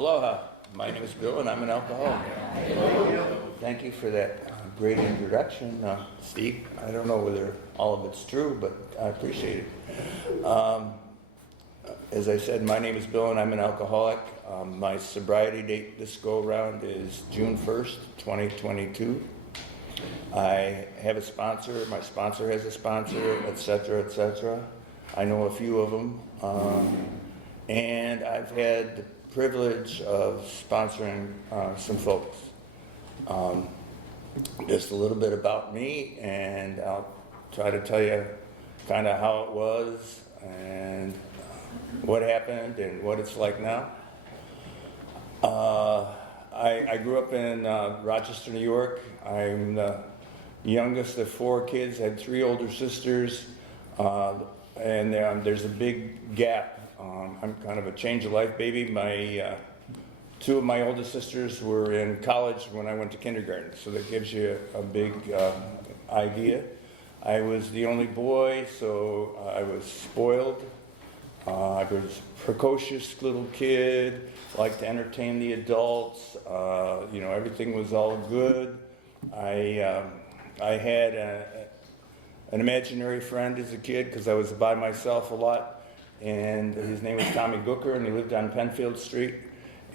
Aloha, my name is Bill and I'm an alcoholic. Thank you for that great introduction, Steve. I don't know whether all of it's true, but I appreciate it. As I said, my name is Bill and I'm an alcoholic. My sobriety date this go around is June 1st, 2022. I have a sponsor, my sponsor has a sponsor, etc., etc. I know a few of them. And I've had the privilege of sponsoring some folks. Just a little bit about me, and I'll try to tell you kind of how it was and what happened and what it's like now. I grew up in Rochester, New York. I'm the youngest of 4 kids, had 3 older sisters, and there's a big gap. I'm kind of a change of life baby. 2 of my oldest sisters were in college when I went to kindergarten, so that gives you a big idea. I was the only boy, so I was spoiled. I was a precocious little kid, liked to entertain the adults. Everything was all good. I had an imaginary friend as a kid because I was by myself a lot, and his name was Tommy Gooker, and he lived on Penfield Street.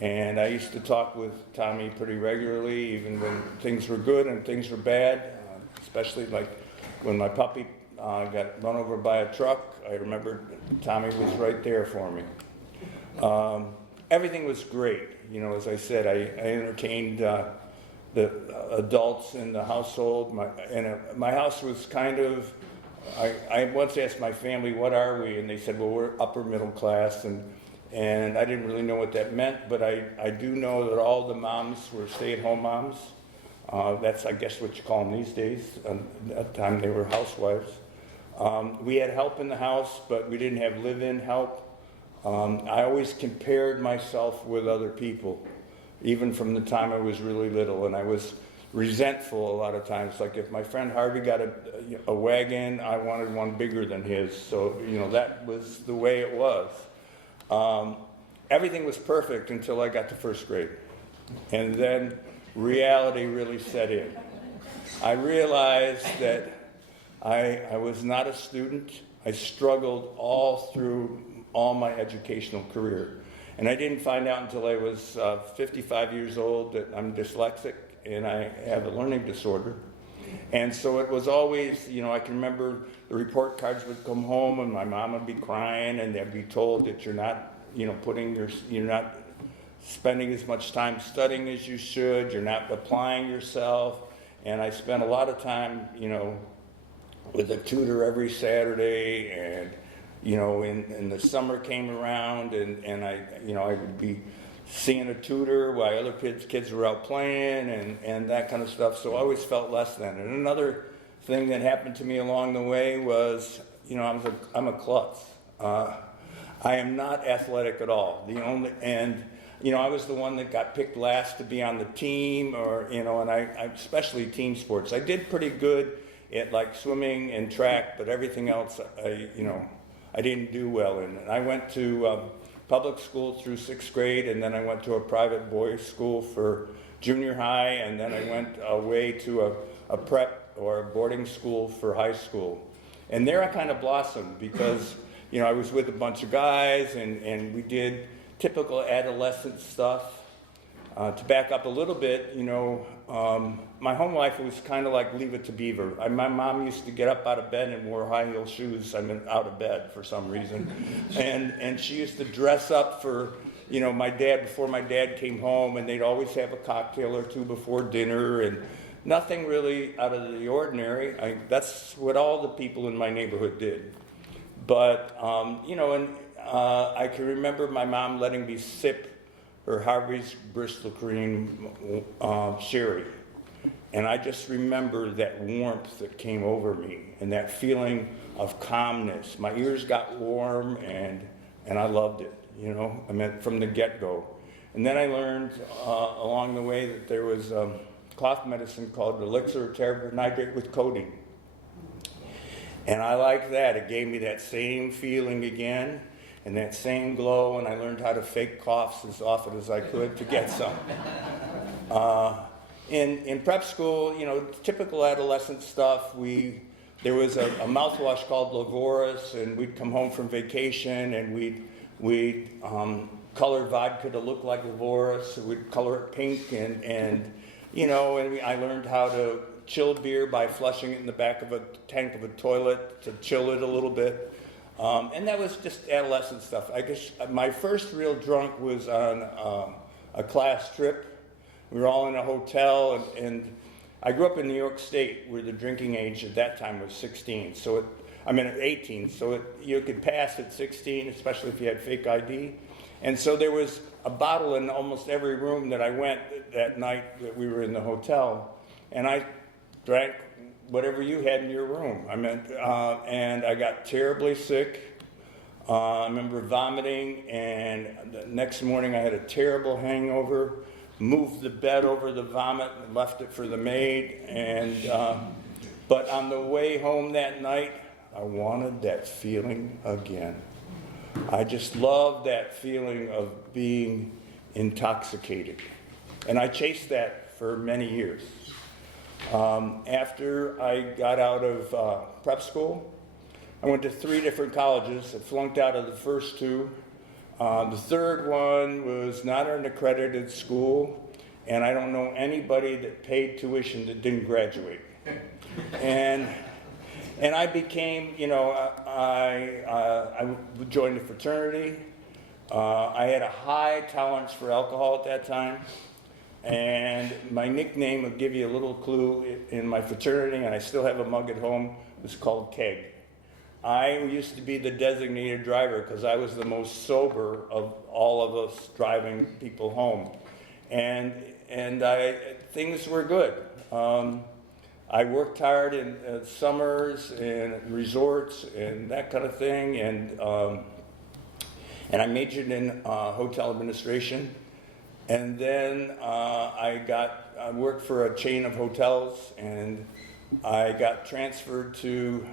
And I used to talk with Tommy pretty regularly, even when things were good and things were bad, especially like when my puppy got run over by a truck. I remember Tommy was right there for me. Everything was great. As I said, I entertained the adults in the household. My house was kind of, I once asked my family, what are we? And they said, well, we're upper middle class. And I didn't really know what that meant, but I do know that all the moms were stay-at-home moms. That's, I guess, what you call them these days. At that time, they were housewives. We had help in the house, but we didn't have live-in help. I always compared myself with other people, even from the time I was really little, and I was resentful a lot of times. Like if my friend Harvey got a wagon, I wanted one bigger than his. So, that was the way it was. Everything was perfect until I got to first grade. And then reality really set in. I realized that I was not a student. I struggled all through all my educational career. And I didn't find out until I was 55 years old that I'm dyslexic and I have a learning disorder. And so it was always, I can remember the report cards would come home and my mom would be crying and they'd be told that you're not, you're not spending as much time studying as you should, you're not applying yourself. And I spent a lot of time, with a tutor every Saturday, and, and the summer came around and I would be seeing a tutor while other kids were out playing and that kind of stuff. So I always felt less than. And another thing that happened to me along the way was, I'm a klutz. I am not athletic at all. I was the one that got picked last to be on the team, and I especially team sports. I did pretty good at like swimming and track, but everything else, I didn't do well in. And I went to public school through 6th grade, and then I went to a private boys' school for junior high, and then I went away to a prep or a boarding school for high school. And there I kind of blossomed because, I was with a bunch of guys, and we did typical adolescent stuff. To back up a little bit, my home life was kind of like Leave It to Beaver. My mom used to get up out of bed and wore high heel shoes. Out of bed for some reason. And she used to dress up for, my dad before my dad came home, and they'd always have a cocktail or 2 before dinner, and nothing really out of the ordinary. That's what all the people in my neighborhood did. But, I can remember my mom letting me sip her Harvey's Bristol Cream sherry. And I just remember that warmth that came over me and that feeling of calmness. My ears got warm and I loved it, from the get-go. And then I learned along the way that there was cloth medicine called elixir of tarbic with codeine. And I liked that. It gave me that same feeling again. and that same glow, and I learned how to fake coughs as often as I could to get some. In prep school, you know, typical adolescent stuff, there was a mouthwash called Lavoris, and we'd come home from vacation, and we'd color vodka to look like Lavoris. We'd color it pink, and you know, and I learned how to chill beer by flushing it in the back of a tank of a toilet to chill it a little bit. And that was just adolescent stuff. I guess my first real drunk was on a class trip. We were all in a hotel, and I grew up in New York State, where the drinking age at that time was 16. So 18. So you could pass at 16, especially if you had fake ID. And so there was a bottle in almost every room that I went that night that we were in the hotel, and I drank whatever you had in your room. And I got terribly sick. I remember vomiting, and the next morning I had a terrible hangover. Moved the bed over the vomit and left it for the maid. But on the way home that night, I wanted that feeling again. I just loved that feeling of being intoxicated. And I chased that for many years. After I got out of prep school, I went to 3 different colleges. I flunked out of the first 2. The third one was not an accredited school, and I don't know anybody that paid tuition that didn't graduate. And I became, you know, I joined a fraternity. I had a high tolerance for alcohol at that time, and my nickname would give you a little clue in my fraternity, and I still have a mug at home, was called Keg. I used to be the designated driver because I was the most sober of all of us driving people home. And things were good. I worked hard in summers and resorts and that kind of thing, and I majored in hotel administration. And then I worked for a chain of hotels, and I got transferred to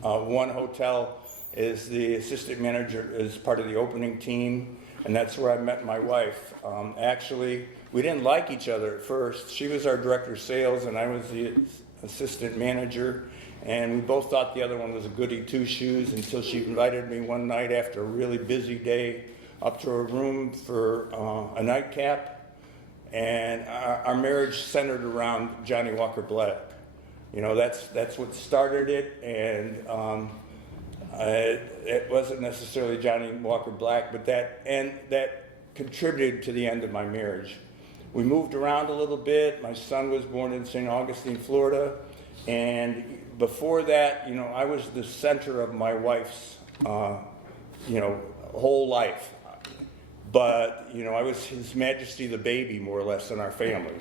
one hotel as the assistant manager as part of the opening team, and that's where I met my wife. Actually, we didn't like each other at first. She was our director of sales, and I was the assistant manager, and we both thought the other one was a goody two-shoes until she invited me one night after a really busy day up to her room for a nightcap, and our marriage centered around Johnny Walker Black. You know, that's what started it, and it wasn't necessarily Johnny Walker Black, but that contributed to the end of my marriage. We moved around a little bit. My son was born in St. Augustine, Florida, and before that, you know, I was the center of my wife's, you know, whole life. But, you know, I was His Majesty the baby, more or less, in our family.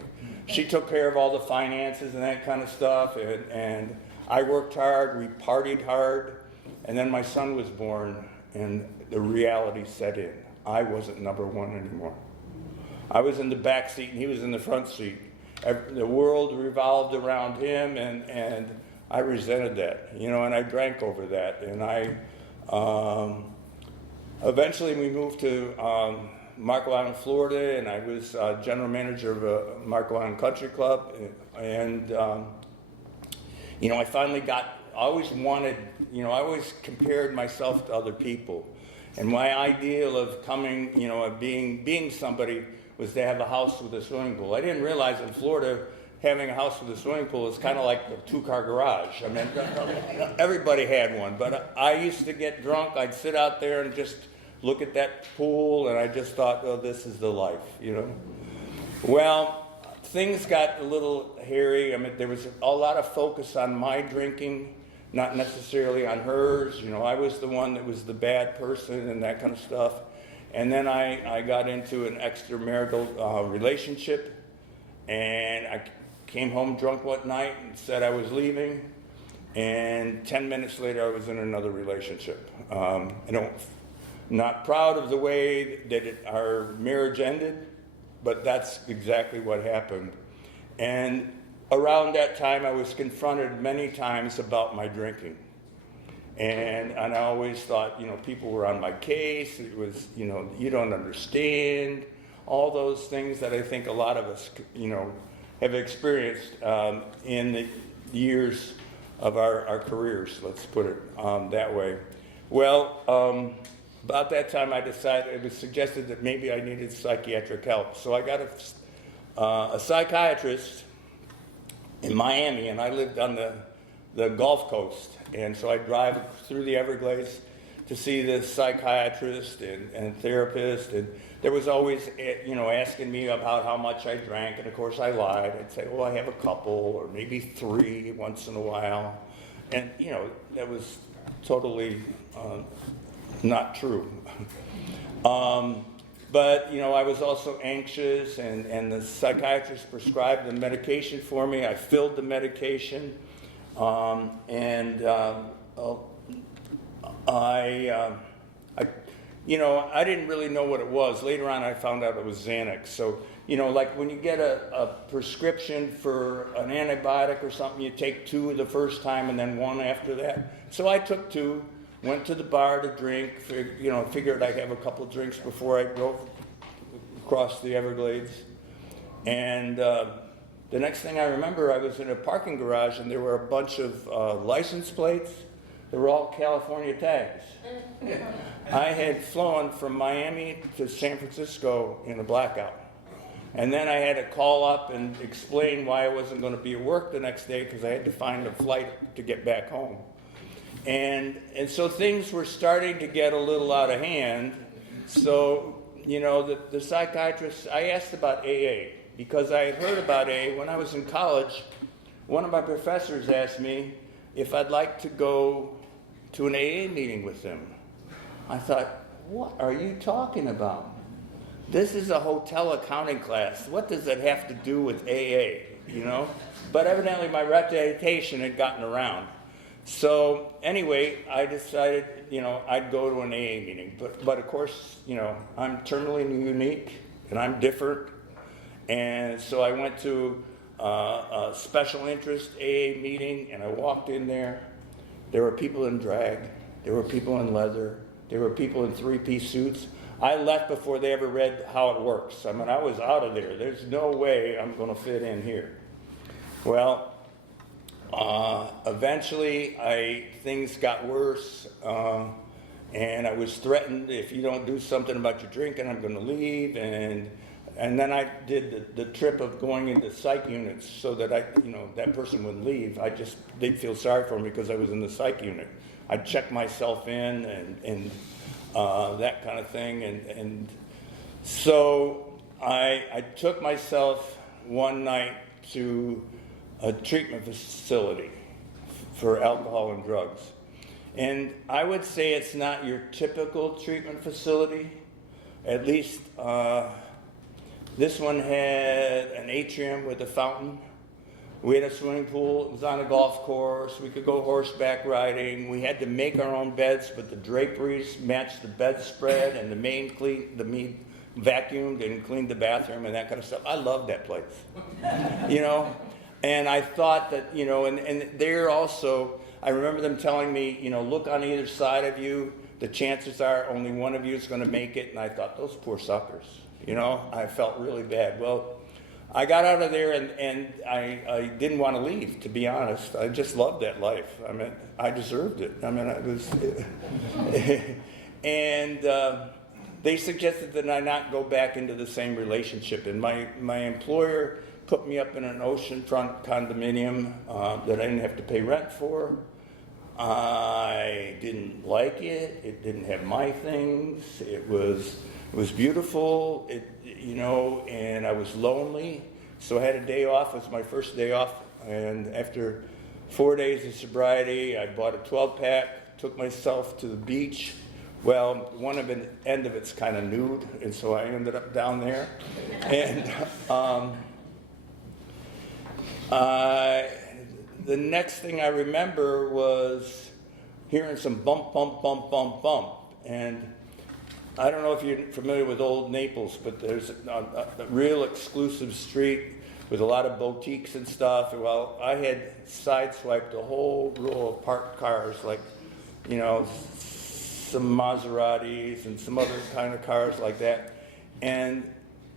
She took care of all the finances and that kind of stuff, and I worked hard, we partied hard, and then my son was born, and the reality set in. I wasn't number one anymore. I was in the back seat, and he was in the front seat. The world revolved around him, and I resented that, you know, and I drank over that. And eventually we moved to Marco Island, Florida, and I was general manager of a Marco Island Country Club, and you know, I always wanted, you know, I always compared myself to other people, and my ideal of coming, you know, of being somebody was to have a house with a swimming pool. I didn't realize in Florida having a house with a swimming pool is kind of like a 2-car garage. I mean, everybody had one, but I used to get drunk. I'd sit out there and just look at that pool, and I just thought, oh, this is the life, you know. Well, things got a little hairy. I mean, there was a lot of focus on my drinking, not necessarily on hers. You know, I was the one that was the bad person and that kind of stuff. And then I got into an extramarital relationship, and I came home drunk one night and said I was leaving, and 10 minutes later I was in another relationship. Not proud of the way that our marriage ended, but that's exactly what happened. And around that time I was confronted many times about my drinking. And I always thought, people were on my case. It was, you don't understand. All those things that I think a lot of us, have experienced in the years of our careers, let's put it that way. Well, about that time I decided, it was suggested that maybe I needed psychiatric help. So I got a psychiatrist in Miami, and I lived on the Gulf Coast. And so I'd drive through the Everglades to see this psychiatrist and therapist. And there was always, asking me about how much I drank. And of course I lied. I'd say, well, I have a couple or maybe 3 once in a while. And, that was totally not true. But, I was also anxious, and the psychiatrist prescribed the medication for me. I filled the medication, I didn't really know what it was. Later on, I found out it was Xanax. So, like when you get a prescription for an antibiotic or something, you take 2 the first time and then 1 after that. So I took 2. Went to the bar to drink, figured I'd have a couple drinks before I drove across the Everglades. And the next thing I remember, I was in a parking garage and there were a bunch of license plates. They were all California tags. I had flown from Miami to San Francisco in a blackout. And then I had to call up and explain why I wasn't going to be at work the next day because I had to find a flight to get back home. And so things were starting to get a little out of hand. So, the psychiatrist, I asked about AA because I had heard about AA. When I was in college, one of my professors asked me if I'd like to go to an AA meeting with him. I thought, what are you talking about? This is a hotel accounting class. What does it have to do with AA, But evidently my reputation had gotten around. So anyway, I decided, I'd go to an AA meeting. But of course, I'm terminally unique and I'm different. And so I went to a special interest AA meeting and I walked in there. There were people in drag. There were people in leather. There were people in 3-piece suits. I left before they ever read how it works. I was out of there. There's no way I'm going to fit in here. Well, eventually, things got worse, and I was threatened, if you don't do something about your drinking, I'm going to leave. And then I did the trip of going into psych units so that that person would leave. They'd feel sorry for me because I was in the psych unit. I'd check myself in and that kind of thing. And so I took myself one night to a treatment facility for alcohol and drugs. And I would say it's not your typical treatment facility. At least this one had an atrium with a fountain. We had a swimming pool. It was on a golf course. We could go horseback riding. We had to make our own beds, but the draperies matched the bedspread, and the maid vacuumed and cleaned the bathroom and that kind of stuff. I loved that place, And I thought that, and there also, I remember them telling me, look on either side of you. The chances are only one of you is going to make it. And I thought, those poor suckers, I felt really bad. Well, I got out of there and I didn't want to leave, to be honest. I just loved that life. I deserved it. And they suggested that I not go back into the same relationship. And my employer put me up in an oceanfront condominium that I didn't have to pay rent for. I didn't like it. It didn't have my things. It was beautiful, and I was lonely. So I had a day off. It was my first day off. And after 4 days of sobriety, I bought a 12-pack, took myself to the beach. Well, one end of it's kind of nude, and so I ended up down there. And the next thing I remember was hearing some bump, bump, bump, bump, bump. And I don't know if you're familiar with Old Naples, but there's a real exclusive street with a lot of boutiques and stuff. Well, I had sideswiped a whole row of parked cars, like you know, some Maseratis and some other kind of cars like that. And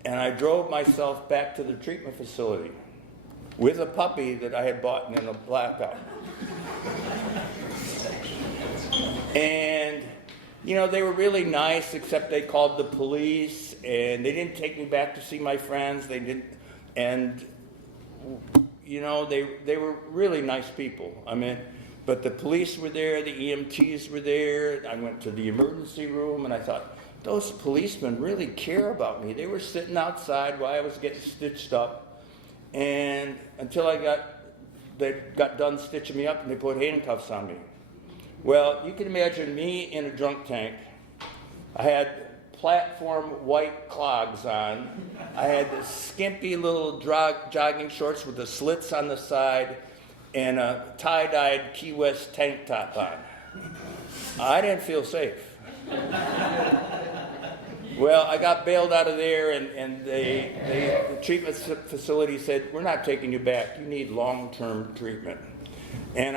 I drove myself back to the treatment facility with a puppy that I had bought in a blackout. And, you know, they were really nice, except they called the police, and they didn't take me back to see my friends. They didn't, and, you know, they were really nice people. I mean, but the police were there, the EMTs were there. I went to the emergency room, and I thought, those policemen really care about me. They were sitting outside while I was getting stitched up, and until they got done stitching me up, and they put handcuffs on me. Well, you can imagine me in a drunk tank. I had platform white clogs on. I had this skimpy little jogging shorts with the slits on the side and a tie-dyed Key West tank top on. I didn't feel safe. Well, I got bailed out of there, and the treatment facility said, we're not taking you back. You need long-term treatment. And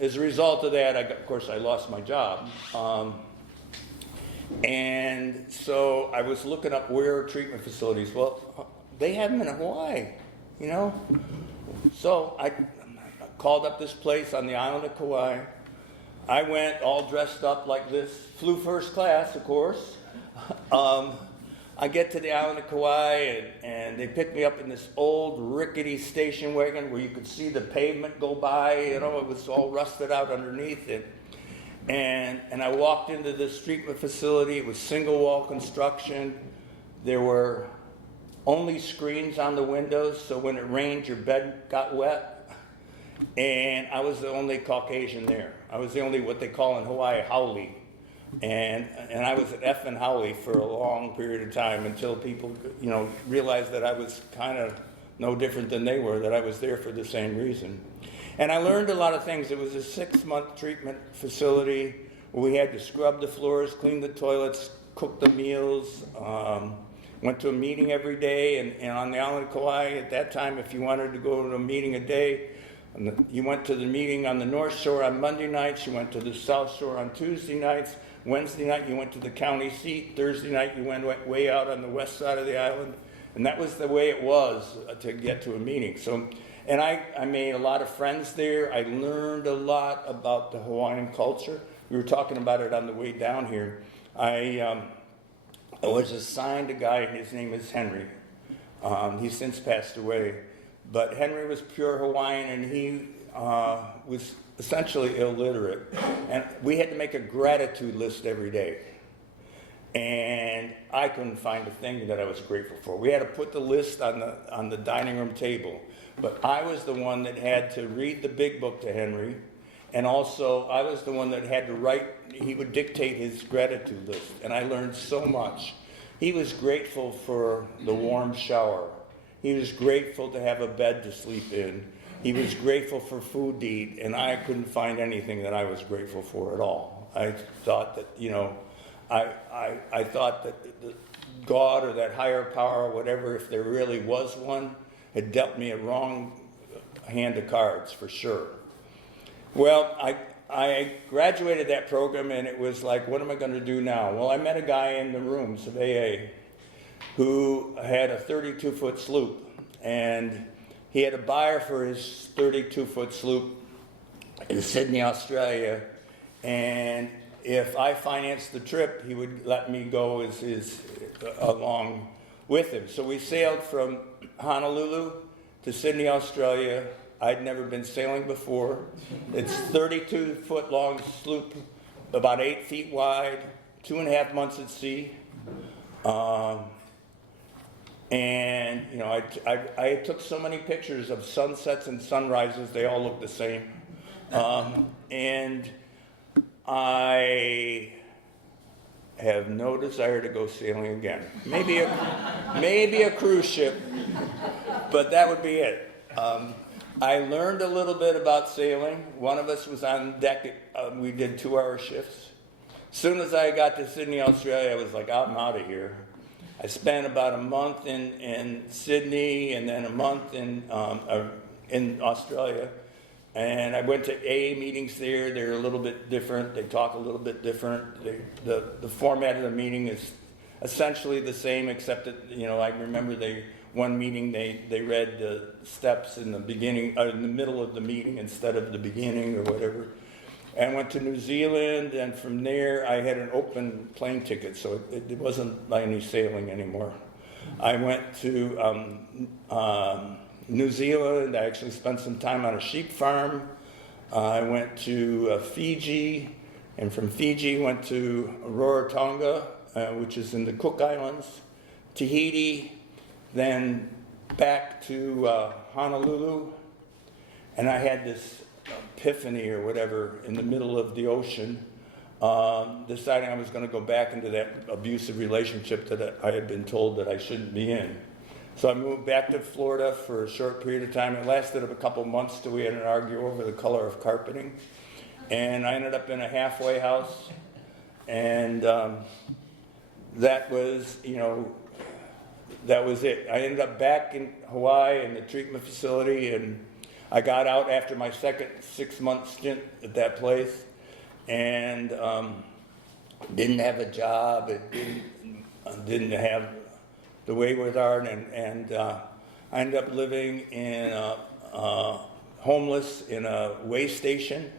as a result of that, of course, I lost my job. And so I was looking up where treatment facilities. Well, they have them in Hawaii, you know. So I called up this place on the island of Kauai. I went all dressed up like this, flew first class, of course. I get to the island of Kauai, and they picked me up in this old rickety station wagon where you could see the pavement go by. You know, it was all rusted out underneath it. And I walked into this treatment facility. It was single wall construction. There were only screens on the windows, so when it rained, your bed got wet. And I was the only Caucasian there. I was the only, what they call in Hawaii, haole. And I was an effing haole for a long period of time until people, you know, realized that I was kind of no different than they were, that I was there for the same reason. And I learned a lot of things. It was a 6-month treatment facility where we had to scrub the floors, clean the toilets, cook the meals, went to a meeting every day. And on the island of Kauai at that time, if you wanted to go to a meeting a day, you went to the meeting on the North Shore on Monday nights, you went to the South Shore on Tuesday nights, Wednesday night you went to the county seat, Thursday night you went way out on the west side of the island, and that was the way it was to get to a meeting. So, and I made a lot of friends there. I learned a lot about the Hawaiian culture. We were talking about it on the way down here. I was assigned a guy, his name is Henry. He's since passed away. But Henry was pure Hawaiian, and he was essentially illiterate. And we had to make a gratitude list every day. And I couldn't find a thing that I was grateful for. We had to put the list on the dining room table. But I was the one that had to read the big book to Henry. And also, I was the one that had to write, he would dictate his gratitude list. And I learned so much. He was grateful for the warm shower. He was grateful to have a bed to sleep in. He was grateful for food to eat, and I couldn't find anything that I was grateful for at all. I thought that, you know, I thought that God or that higher power or whatever, if there really was one, had dealt me a wrong hand of cards for sure. Well, I graduated that program, and it was like, what am I going to do now? Well, I met a guy in the rooms of AA who had a 32-foot sloop, and he had a buyer for his 32-foot sloop in Sydney, Australia, and if I financed the trip, he would let me go along with him. So we sailed from Honolulu to Sydney, Australia. I'd never been sailing before. It's 32-foot long sloop, about 8 feet wide, 2.5 months at sea. And, you know, I took so many pictures of sunsets and sunrises, they all look the same. And I have no desire to go sailing again. Maybe a cruise ship, but that would be it. I learned a little bit about sailing. One of us was on deck. We did 2-hour shifts. As soon as I got to Sydney, Australia, I was like, I'm out of here. I spent about a month in Sydney and then a month in Australia. And I went to AA meetings there. They're a little bit different. They talk a little bit different. The format of the meeting is essentially the same, except that, I remember one meeting they read the steps in the beginning, in the middle of the meeting instead of the beginning or whatever. And went to New Zealand, and from there I had an open plane ticket, so it wasn't like any sailing anymore. I went to New Zealand. I actually spent some time on a sheep farm. I went to Fiji, and from Fiji went to Rarotonga, which is in the Cook Islands, Tahiti, then back to Honolulu, and I had this epiphany or whatever in the middle of the ocean, deciding I was going to go back into that abusive relationship that I had been told that I shouldn't be in. So I moved back to Florida for a short period of time. It lasted a couple months till we had an argument over the color of carpeting. And I ended up in a halfway house. And that was it. I ended up back in Hawaii in the treatment facility, and I got out after my second 6-month stint at that place, and didn't have a job. It didn't have the wherewithal, and I ended up living in homeless in a way station,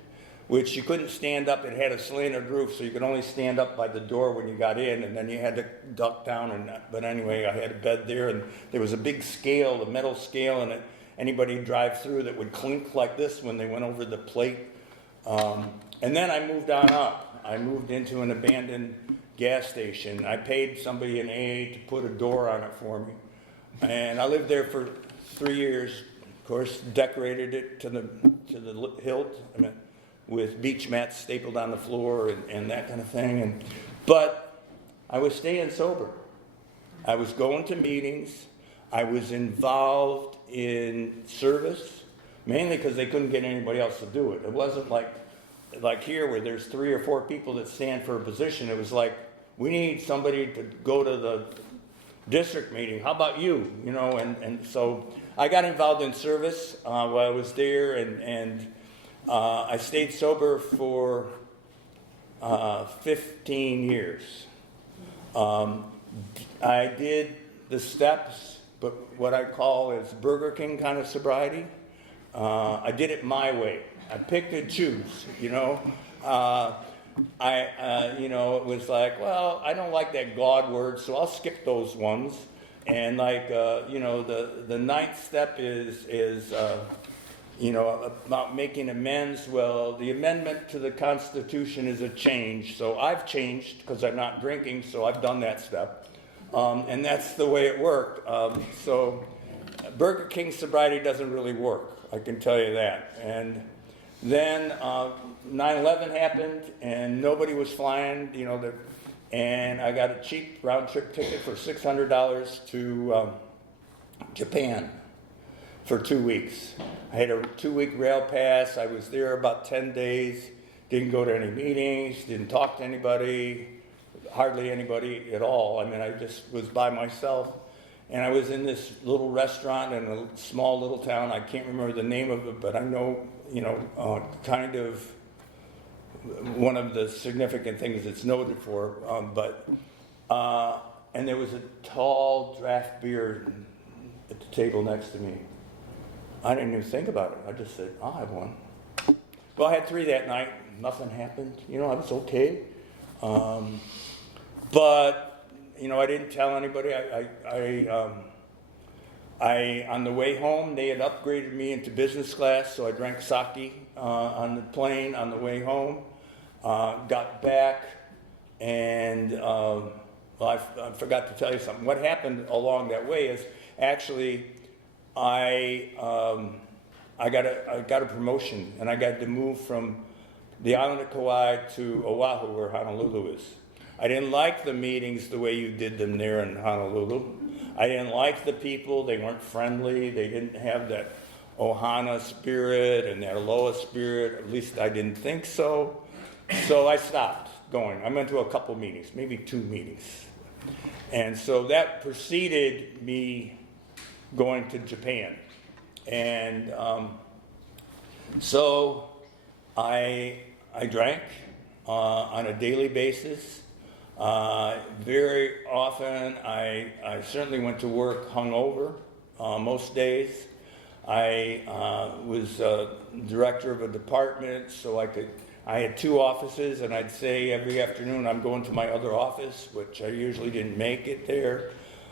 which you couldn't stand up. It had a slanted roof, so you could only stand up by the door when you got in, and then you had to duck down. But anyway, I had a bed there, and there was a big scale, a metal scale, and anybody who'd drive through that would clink like this when they went over the plate. And then I moved on up. I moved into an abandoned gas station. I paid somebody in AA to put a door on it for me. And I lived there for 3 years. Of course, decorated it to the hilt, with beach mats stapled on the floor and that kind of thing. But I was staying sober. I was going to meetings. I was involved in service, mainly because they couldn't get anybody else to do it. It wasn't like here where there's 3 or 4 people that stand for a position. It was like, we need somebody to go to the district meeting. How about you? And so I got involved in service while I was there, and I stayed sober for 15 years. I did the steps, but what I call is Burger King kind of sobriety. I did it my way. I picked and choose, it was like, well, I don't like that God word, so I'll skip those ones. And the ninth step is about making amends. Well, the amendment to the Constitution is a change. So I've changed because I'm not drinking, so I've done that step. And that's the way it worked. So Burger King sobriety doesn't really work, I can tell you that. And then 9/11 happened, and nobody was flying, and I got a cheap round-trip ticket for $600 to Japan for 2 weeks. I had a 2-week rail pass. I was there about 10 days, didn't go to any meetings, didn't talk to anybody, hardly anybody at all. I just was by myself. And I was in this little restaurant in a small little town. I can't remember the name of it, but I know, kind of one of the significant things it's noted for. And there was a tall draft beer at the table next to me. I didn't even think about it. I just said, I'll have one. Well, I had 3 that night. Nothing happened. I was okay. But I didn't tell anybody. I on the way home, they had upgraded me into business class, so I drank sake on the plane on the way home. Got back, and I forgot to tell you something. What happened along that way is actually I got a promotion, and I got to move from the island of Kauai to Oahu, where Honolulu is. I didn't like the meetings the way you did them there in Honolulu. I didn't like the people. They weren't friendly. They didn't have that Ohana spirit and that Aloha spirit. At least I didn't think so. So I stopped going. I went to a couple meetings, maybe 2 meetings. And so that preceded me going to Japan. And So I drank on a daily basis. Very often, I certainly went to work hungover most days. I was director of a department, so I had 2 offices, and I'd say every afternoon I'm going to my other office, which I usually didn't make it there.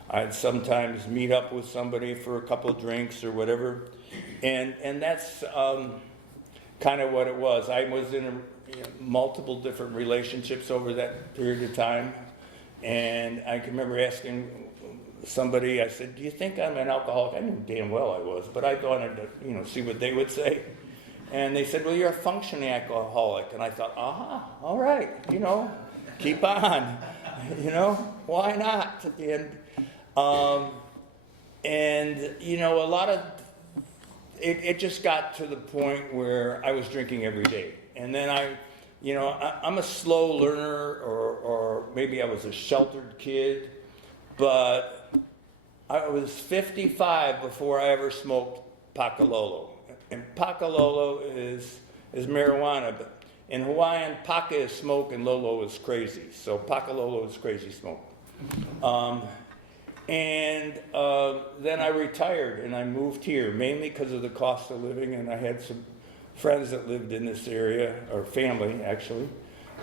I'd sometimes meet up with somebody for a couple of drinks or whatever, and that's kind of what it was. I was in multiple different relationships over that period of time, and I can remember asking somebody, I said, "Do you think I'm an alcoholic?" I knew damn well I was, but I wanted to, see what they would say. And they said, "Well, you're a functioning alcoholic." And I thought, all right, keep on, why not? And a lot of it just got to the point where I was drinking every day. And then I'm a slow learner, or maybe I was a sheltered kid, but I was 55 before I ever smoked Pakalolo. And Pakalolo is marijuana, but in Hawaiian, Paka is smoke and Lolo is crazy. So Pakalolo is crazy smoke. And then I retired and I moved here, mainly because of the cost of living, and I had some friends that lived in this area, or family actually.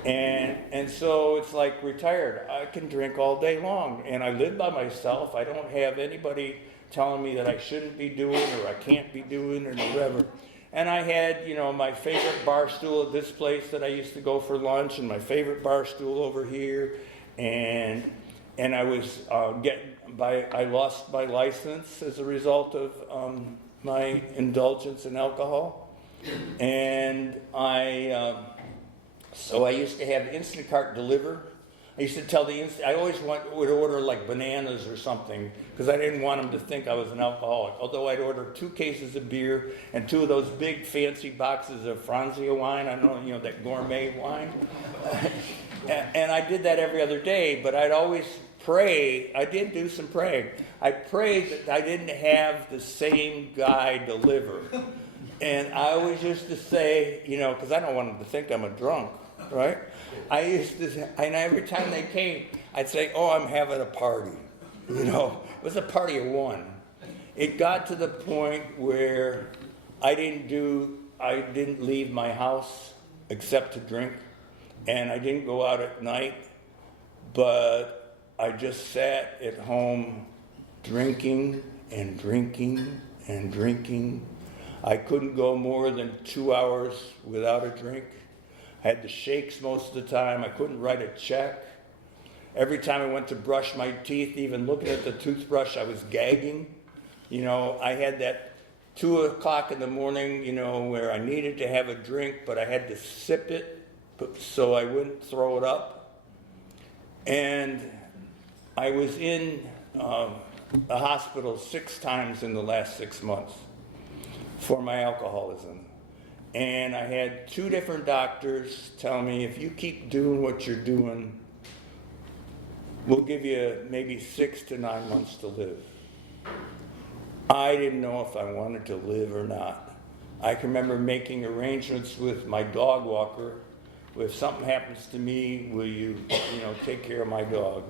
And so it's like retired. I can drink all day long, and I live by myself. I don't have anybody telling me that I shouldn't be doing or I can't be doing or whatever. And I had, my favorite bar stool at this place that I used to go for lunch, and my favorite bar stool over here, and I was I lost my license as a result of my indulgence in alcohol, and so I used to have Instacart deliver. I used to tell I always would order like bananas or something, because I didn't want them to think I was an alcoholic. Although I'd order 2 cases of beer and 2 of those big fancy boxes of Franzia wine. I don't know, that gourmet wine. And I did that every other day, but I'd always pray. I did do some praying. I prayed that I didn't have the same guy deliver. And I always used to say, because I don't want them to think I'm a drunk, right? I used to say, and every time they came, I'd say, "Oh, I'm having a party." It was a party of one. It got to the point where I didn't leave my house except to drink, and I didn't go out at night, but I just sat at home drinking and drinking and drinking. I couldn't go more than 2 hours without a drink. I had the shakes most of the time. I couldn't write a check. Every time I went to brush my teeth, even looking at the toothbrush, I was gagging. I had that 2 o'clock in the morning, where I needed to have a drink, but I had to sip it so I wouldn't throw it up. And I was in the hospital 6 times in the last 6 months for my alcoholism. And I had 2 different doctors tell me, if you keep doing what you're doing, we'll give you maybe 6 to 9 months to live. I didn't know if I wanted to live or not. I can remember making arrangements with my dog walker. If something happens to me, will you, take care of my dog?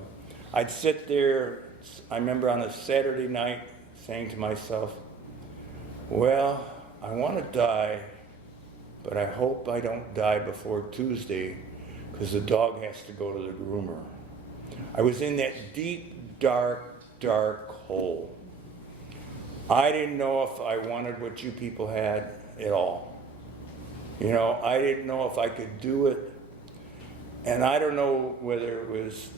I'd sit there, I remember on a Saturday night, saying to myself, well, I want to die, but I hope I don't die before Tuesday, because the dog has to go to the groomer. I was in that deep, dark, dark hole. I didn't know if I wanted what you people had at all. I didn't know if I could do it. And I don't know whether it was,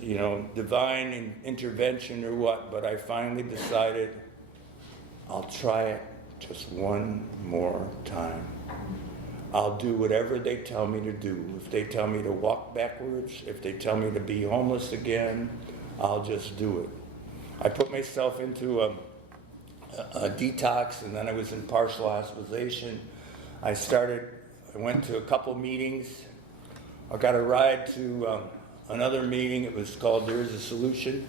divine intervention or what, but I finally decided I'll try it just one more time. I'll do whatever they tell me to do. If they tell me to walk backwards, if they tell me to be homeless again, I'll just do it. I put myself into a detox, and then I was in partial hospitalization. I went to a couple meetings. I got a ride to another meeting. It was called There Is a Solution,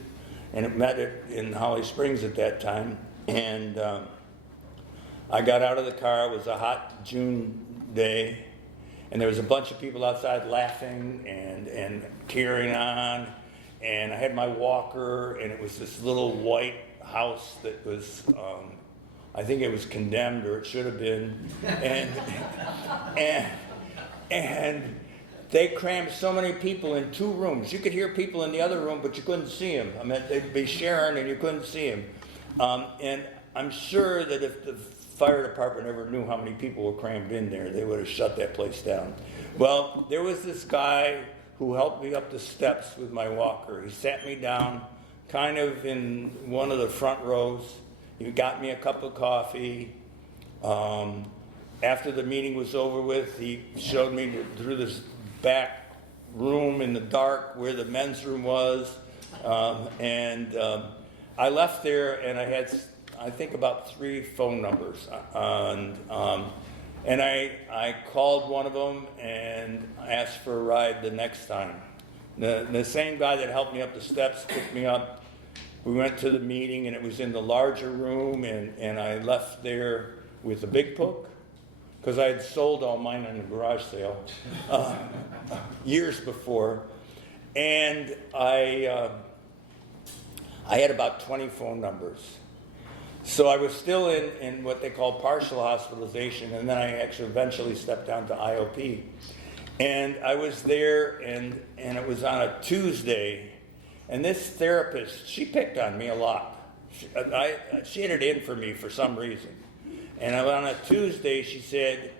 and it met in Holly Springs at that time. And I got out of the car. It was a hot June day, and there was a bunch of people outside laughing and carrying on, and I had my walker, and it was this little white house that was, I think it was condemned, or it should have been, and they crammed so many people in 2 rooms. You could hear people in the other room, but you couldn't see them. I mean, they'd be sharing, and you couldn't see them. And I'm sure that if the fire department ever knew how many people were crammed in there, they would have shut that place down. Well, there was this guy who helped me up the steps with my walker. He sat me down kind of in one of the front rows. He got me a cup of coffee. After the meeting was over with, he showed me through this back room in the dark where the men's room was. I left there, and I had, I think, about 3 phone numbers. And I called one of them and asked for a ride the next time. The same guy that helped me up the steps picked me up. We went to the meeting, and it was in the larger room, and I left there with a big book, because I had sold all mine in a garage sale years before. And I had about 20 phone numbers. So I was still in what they call partial hospitalization, and then I actually eventually stepped down to IOP. And I was there, and it was on a Tuesday, and this therapist, she picked on me a lot. She had it in for me for some reason. And on a Tuesday, she said,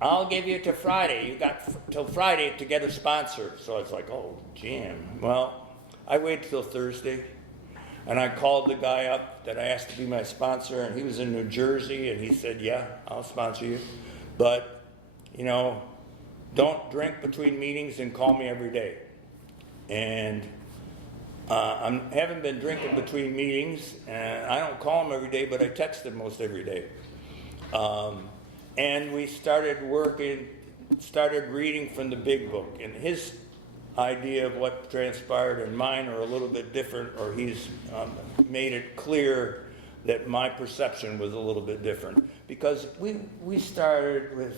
I'll give you to Friday. You got till Friday to get a sponsor. So I was like, oh, jam. Well, I waited till Thursday. And I called the guy up that I asked to be my sponsor, and he was in New Jersey, and he said, yeah, I'll sponsor you. But, you know, don't drink between meetings and call me every day. And I haven't been drinking between meetings, and I don't call him every day, but I text him most every day. And we started reading from the big book, and his idea of what transpired and mine are a little bit different, or he's made it clear that my perception was a little bit different. Because we started with,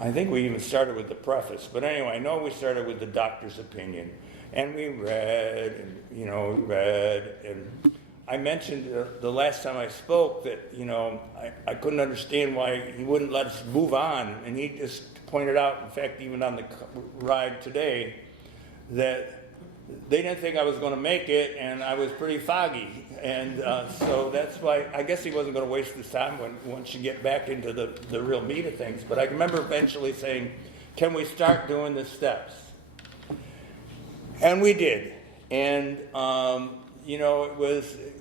I think we even started with the preface, but anyway, I know we started with the doctor's opinion. And we read, and I mentioned the last time I spoke that, I couldn't understand why he wouldn't let us move on. And he just pointed out, in fact, even on the ride today, that they didn't think I was going to make it, and I was pretty foggy. And so that's why I guess he wasn't going to waste his time once you get back into the real meat of things. But I remember eventually saying, can we start doing the steps? And we did. And,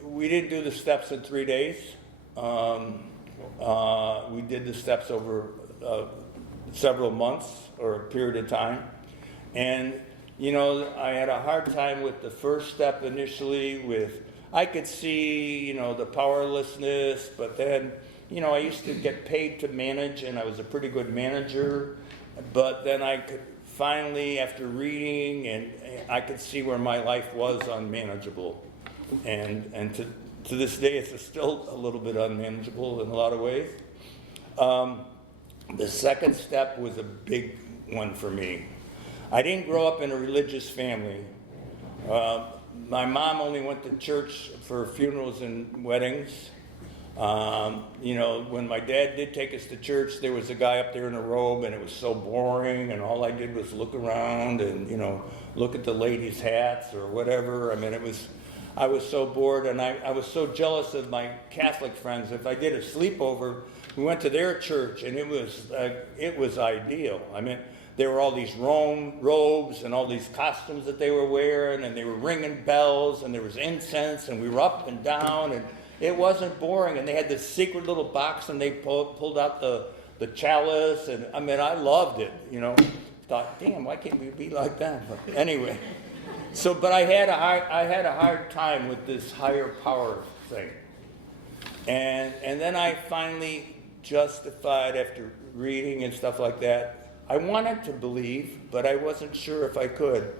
we didn't do the steps in 3 days. We did the steps over several months or a period of time. And, I had a hard time with the first step initially I could see, the powerlessness, but then, I used to get paid to manage, and I was a pretty good manager. But then I could finally, after reading, and I could see where my life was unmanageable. And to this day, it's still a little bit unmanageable in a lot of ways. The second step was a big one for me. I didn't grow up in a religious family. My mom only went to church for funerals and weddings. When my dad did take us to church, there was a guy up there in a robe, and it was so boring, and all I did was look around and, look at the ladies' hats or whatever. I mean, I was so bored, and I was so jealous of my Catholic friends. If I did a sleepover, we went to their church, and it was ideal. I mean, there were all these robes and all these costumes that they were wearing, and they were ringing bells, and there was incense, and we were up and down, and it wasn't boring. And they had this secret little box, and they pulled out the chalice, and I mean, I loved it. Thought, damn, why can't we be like that? But anyway. But I had a hard time with this higher power thing. And then I finally justified, after reading and stuff like that, I wanted to believe, but I wasn't sure if I could.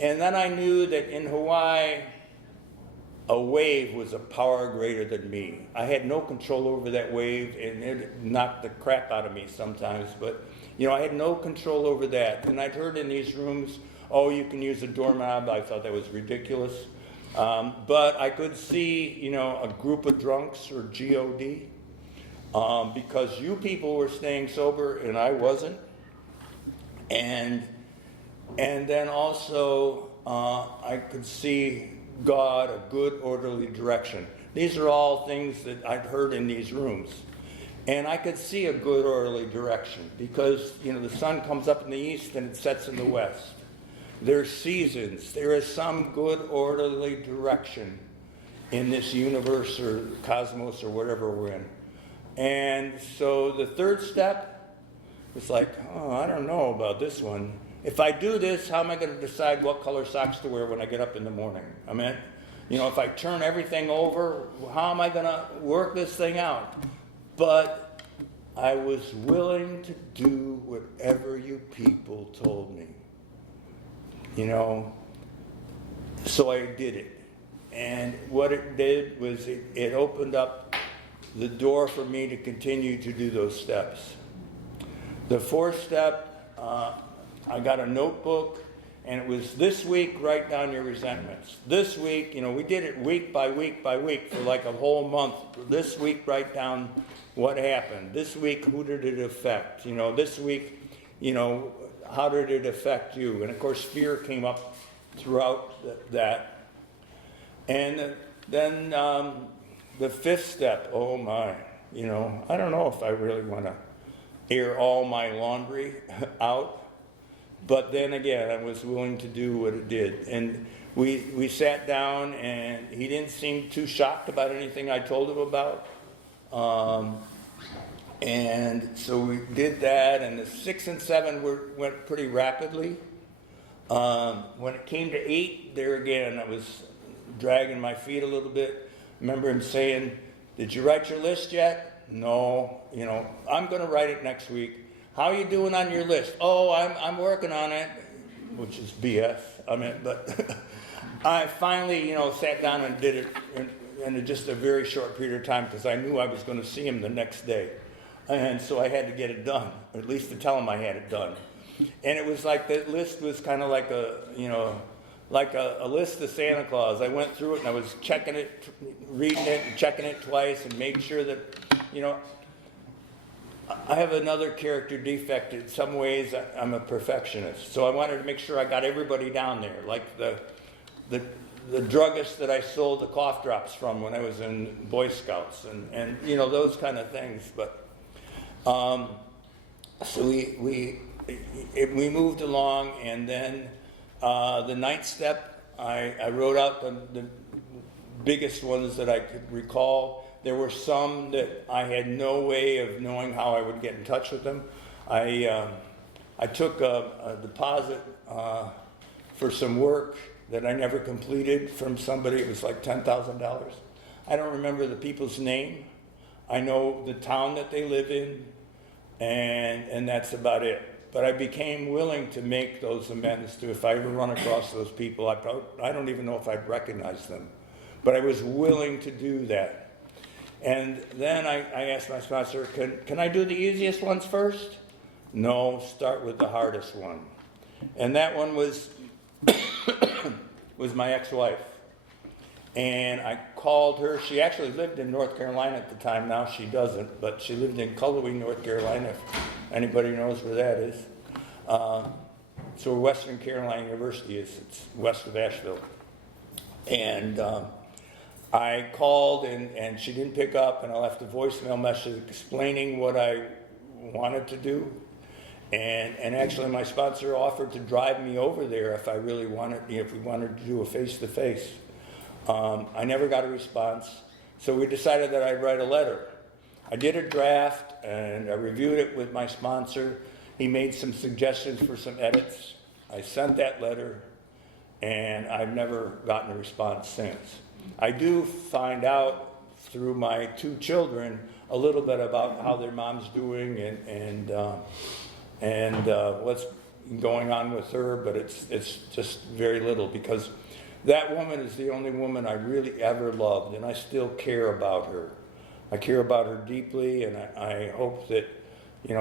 And then I knew that in Hawaii, a wave was a power greater than me. I had no control over that wave, and it knocked the crap out of me sometimes, but I had no control over that. And I'd heard in these rooms, oh, you can use a doorknob. I thought that was ridiculous. But I could see, a group of drunks, or GOD, because you people were staying sober and I wasn't. And then also I could see God, a good orderly direction. These are all things that I'd heard in these rooms. And I could see a good orderly direction because, the sun comes up in the east and it sets in the west. There's seasons. There is some good orderly direction in this universe or cosmos or whatever we're in. And so the third step was like, oh, I don't know about this one. If I do this, how am I going to decide what color socks to wear when I get up in the morning? I mean, if I turn everything over, how am I going to work this thing out? But I was willing to do whatever you people told me. So I did it. And what it did was it opened up the door for me to continue to do those steps. The fourth step, I got a notebook, and it was this week, write down your resentments. This week, we did it week by week by week for like a whole month. This week, write down what happened. This week, who did it affect? This week, how did it affect you? And of course, fear came up throughout that. And then the fifth step, oh my, I don't know if I really want to air all my laundry out. But then again, I was willing to do what it did. And we sat down, and he didn't seem too shocked about anything I told him about. And so we did that, and the 6 and 7 went pretty rapidly. When it came to 8, there again, I was dragging my feet a little bit. I remember him saying, did you write your list yet? No. I'm going to write it next week. How are you doing on your list? Oh, I'm working on it, which is BS. But I finally, sat down and did it in just a very short period of time because I knew I was going to see him the next day. And so I had to get it done, or at least to tell him I had it done. And it was like the list was kind of like a list of Santa Claus. I went through it and I was checking it, reading it, and checking it twice and made sure that, I have another character defect. In some ways, I'm a perfectionist. So I wanted to make sure I got everybody down there, like the druggist that I sold the cough drops from when I was in Boy Scouts, and those kind of things. But so we moved along, and then the 9th step, I wrote out the biggest ones that I could recall. There were some that I had no way of knowing how I would get in touch with them. I took a deposit for some work that I never completed from somebody. It was like $10,000. I don't remember the people's name. I know the town that they live in, and that's about it. But I became willing to make those amends to if I ever run across those people. I don't even know if I'd recognize them. But I was willing to do that. And then I asked my sponsor, can I do the easiest ones first? No, start with the hardest one. And that one was was my ex-wife. And I called her. She actually lived in North Carolina at the time. Now she doesn't, but she lived in Cullowhee, North Carolina, if anybody knows where that is. So where Western Carolina University is. It's west of Asheville. And I called, and she didn't pick up, and I left a voicemail message explaining what I wanted to do. And actually, my sponsor offered to drive me over there if I really wanted, if we wanted to do a face-to-face. I never got a response, so we decided that I'd write a letter. I did a draft, and I reviewed it with my sponsor. He made some suggestions for some edits. I sent that letter, and I've never gotten a response since. I do find out through my 2 children a little bit about how their mom's doing and what's going on with her, but it's just very little because That woman is the only woman I really ever loved, and I still care about her. I care about her deeply, and I hope that,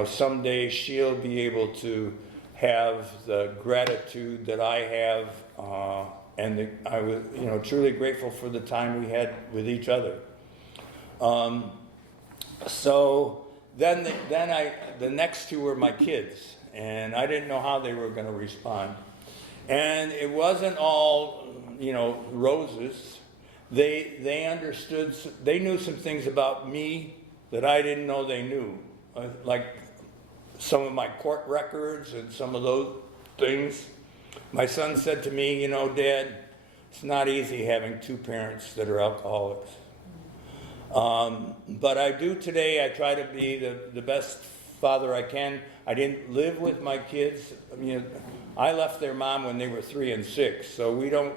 someday she'll be able to have the gratitude that I have, I was, truly grateful for the time we had with each other. So then the next two were my kids, and I didn't know how they were going to respond. And it wasn't all, roses. They understood, they knew some things about me that I didn't know they knew. Like some of my court records and some of those things. My son said to me, Dad, it's not easy having two parents that are alcoholics. But I do today. I try to be the best father I can. I didn't live with my kids. I left their mom when they were 3 and 6, so we don't,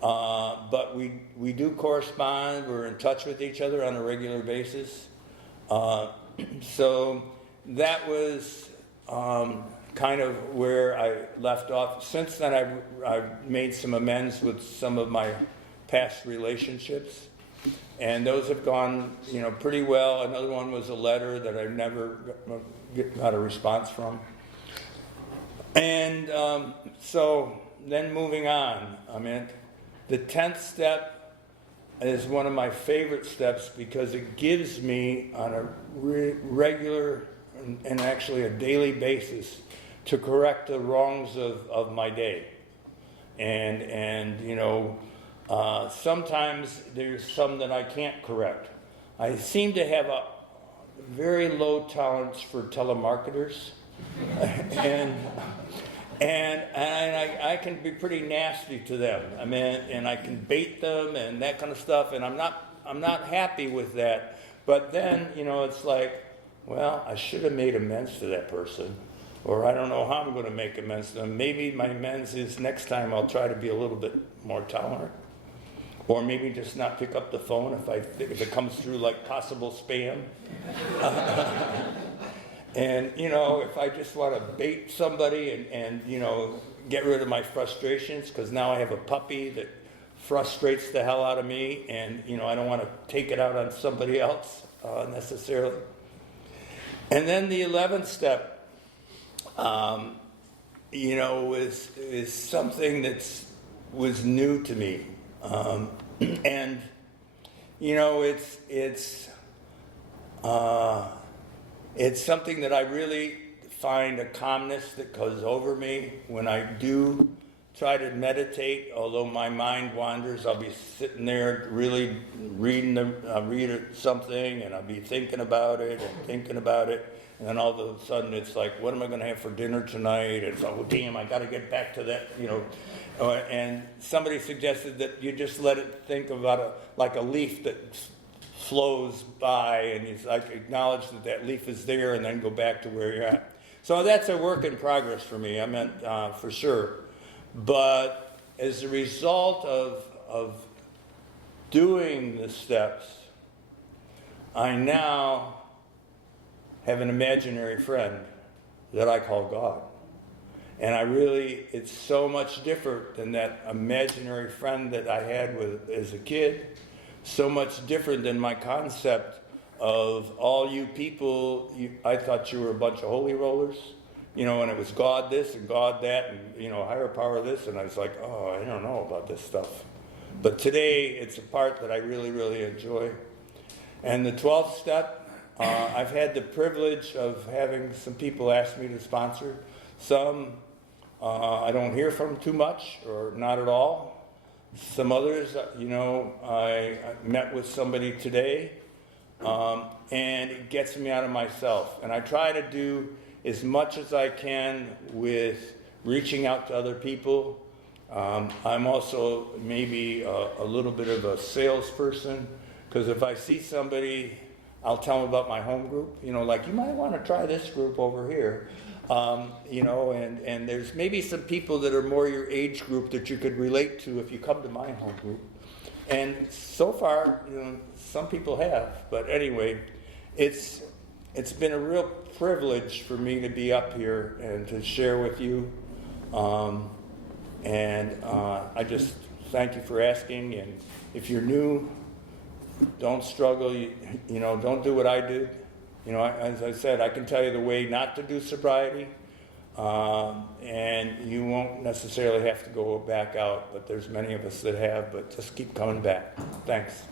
but we do correspond. We're in touch with each other on a regular basis. So that was kind of where I left off. Since then, I've made some amends with some of my past relationships, and those have gone, pretty well. Another one was a letter that I never got a response from. And so then moving on, the 10th step is one of my favorite steps because it gives me on a regular and actually a daily basis to correct the wrongs of my day. And sometimes there's some that I can't correct. I seem to have a very low tolerance for telemarketers. and I can be pretty nasty to them. And I can bait them and that kind of stuff, and I'm not happy with that. But then, it's like, well, I should have made amends to that person, or I don't know how I'm going to make amends to them. Maybe my amends is next time I'll try to be a little bit more tolerant, or maybe just not pick up the phone if it comes through like possible spam. And, if I just want to bait somebody and get rid of my frustrations, because now I have a puppy that frustrates the hell out of me, and, I don't want to take it out on somebody else necessarily. And then the 11th step, is something that was new to me. And, it's something that I really find a calmness that goes over me when I do try to meditate. Although my mind wanders, I'll be sitting there really read something, and I'll be thinking about it, and then all of a sudden it's like, what am I going to have for dinner tonight? And it's like, oh damn, I got to get back to that, and somebody suggested that you just let it think about like a leaf that flows by, and you like acknowledge that leaf is there, and then go back to where you're at. So that's a work in progress for me. For sure. But as a result of doing the steps, I now have an imaginary friend that I call God. And it's so much different than that imaginary friend that I had as a kid. So much different than my concept of all you people, I thought you were a bunch of holy rollers, and it was God this and God that and, higher power this. And I was like, oh, I don't know about this stuff. But today, it's a part that I really, really enjoy. And the 12th step, I've had the privilege of having some people ask me to sponsor. Some I don't hear from too much or not at all. Some others, I met with somebody today, and it gets me out of myself. And I try to do as much as I can with reaching out to other people. I'm also maybe a little bit of a salesperson, because if I see somebody, I'll tell them about my home group. Like, you might want to try this group over here. And there's maybe some people that are more your age group that you could relate to if you come to my home group. And so far, some people have. But anyway, it's been a real privilege for me to be up here and to share with you. And I just thank you for asking. And if you're new, don't struggle. You know, don't do what I did. You know, as I said, I can tell you the way not to do sobriety. And you won't necessarily have to go back out, but there's many of us that have, but just keep coming back. Thanks.